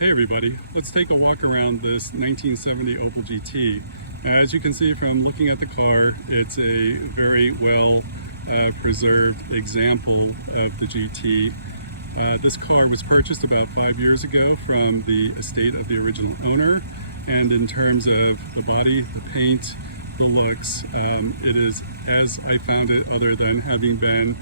Hey everybody, let's take a walk around this 1970 Opel GT. As you can see from looking at the car, it's a very well preserved example of the GT. This car was purchased about 5 years ago from the estate of the original owner, and in terms of the body, the paint, the looks, it is as I found it, other than having been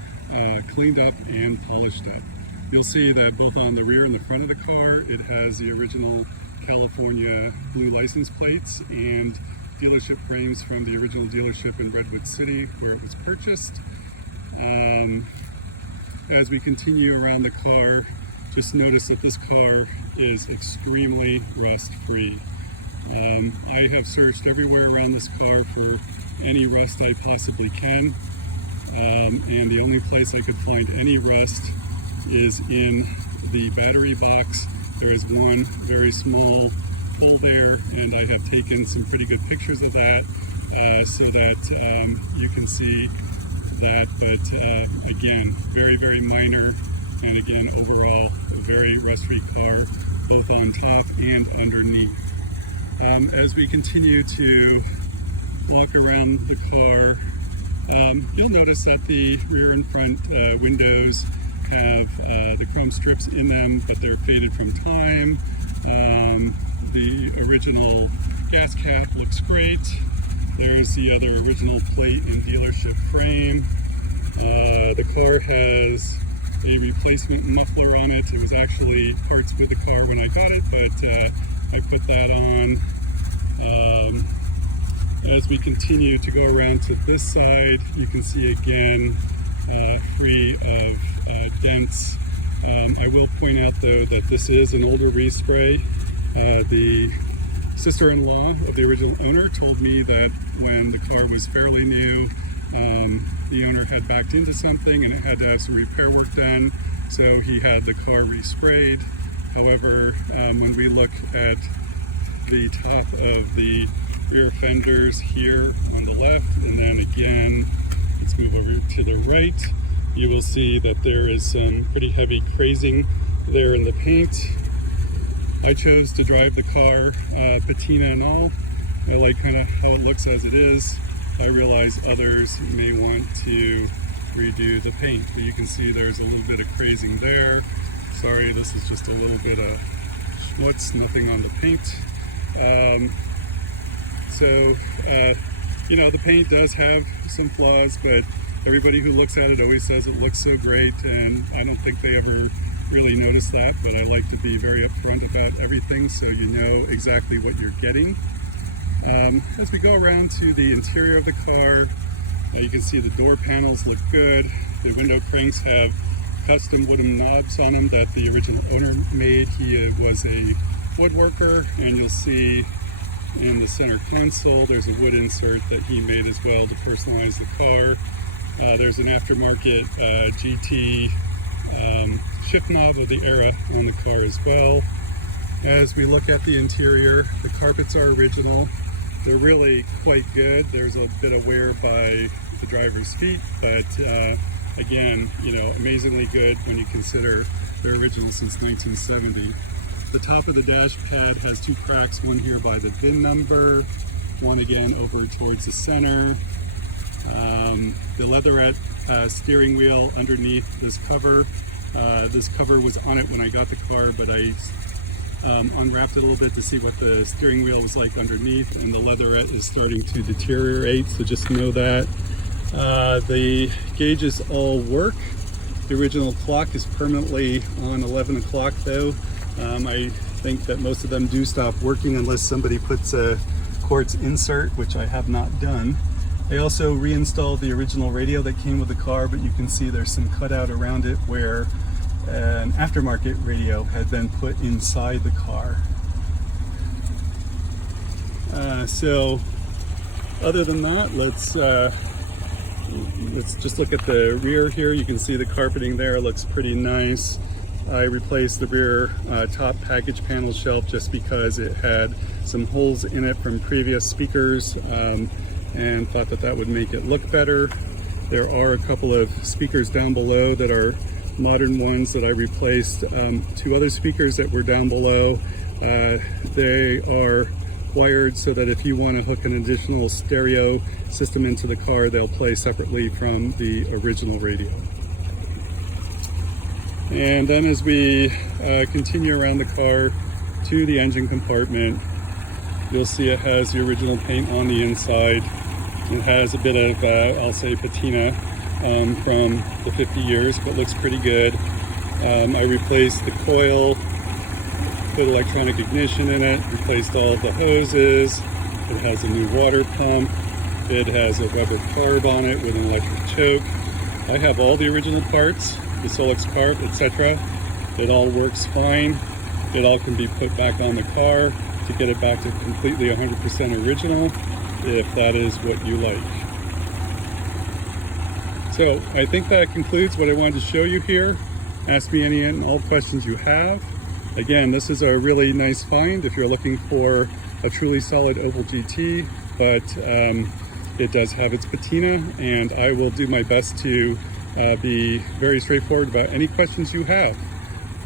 cleaned up and polished up. You'll see that both on the rear and the front of the car, it has the original California blue license plates and dealership frames from the original dealership in Redwood City where it was purchased. As we continue around the car, just notice that this car is extremely rust-free. I have searched everywhere around this car for any rust I possibly can, and the only place I could find any rust is in the battery box. There is one very small hole there, and I have taken some pretty good pictures of that so that you can see that, but again, very, very minor, and again, overall, a very rust-free car, both on top and underneath. As we continue to walk around the car, you'll notice that the rear and front windows have the chrome strips in them, but they're faded from time. The original gas cap looks great. There's the other original plate and dealership frame. The car has a replacement muffler on it. It was actually parts with the car when I got it, but I put that on. As we continue to go around to this side, you can see again, free of dents. I will point out though that this is an older respray. The sister-in-law of the original owner told me that when the car was fairly new, the owner had backed into something and it had to have some repair work done, so he had the car resprayed. However, when we look at the top of the rear fenders here on the left, and then again, let's move over to the right, you will see that there is some pretty heavy crazing there in the paint. I chose to drive the car patina and all. I like kind of how it looks as it is. I realize others may want to redo the paint, but you can see there's a little bit of crazing there. Sorry, this is just a little bit of schmutz, nothing on the paint. You know, the paint does have some flaws, but everybody who looks at it always says it looks so great, and I don't think they ever really notice that, but I like to be very upfront about everything so you know exactly what you're getting. As we go around to the interior of the car, you can see the door panels look good. The window cranks have custom wooden knobs on them that the original owner made. He was a woodworker, and you'll see in the center console there's a wood insert that he made as well to personalize the car. There's an aftermarket GT shift knob of the era on the car as well. As we look at the interior, the carpets are original. They're really quite good. There's a bit of wear by the driver's feet, but again, you know, amazingly good when you consider they're original since 1970. The top of the dash pad has two cracks, one here by the VIN number, one again over towards the center. The leatherette steering wheel underneath this cover. This cover was on it when I got the car, but I unwrapped it a little bit to see what the steering wheel was like underneath, and the leatherette is starting to deteriorate, so just know that. The gauges all work. The original clock is permanently on 11 o'clock though. I think that most of them do stop working unless somebody puts a quartz insert, which I have not done. I also reinstalled the original radio that came with the car, but you can see there's some cutout around it where an aftermarket radio had been put inside the car. So other than that, let's just look at the rear here. You can see the carpeting there looks pretty nice. I replaced the rear top package panel shelf just because it had some holes in it from previous speakers, and thought that that would make it look better. There are a couple of speakers down below that are modern ones that I replaced. Two other speakers that were down below, they are wired so that if you want to hook an additional stereo system into the car, they'll play separately from the original radio. And then as we continue around the car to the engine compartment, you'll see it has the original paint on the inside. It has a bit of, I'll say, patina from the 50 years, but looks pretty good. I replaced the coil, put electronic ignition in it, replaced all of the hoses. It has a new water pump. It has a rubber carb on it with an electric choke. I have all the original parts, the Solex carb, etc. It all works fine. It all can be put back on the car to get it back to completely 100% original, if that is what you like. So I think that concludes what I wanted to show you here. Ask me any and all questions you have. Again, this is a really nice find if you're looking for a truly solid Opel GT, but it does have its patina, and I will do my best to be very straightforward about any questions you have.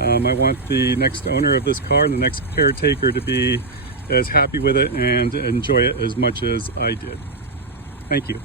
I want the next owner of this car and the next caretaker to be as happy with it and enjoy it as much as I did. Thank you.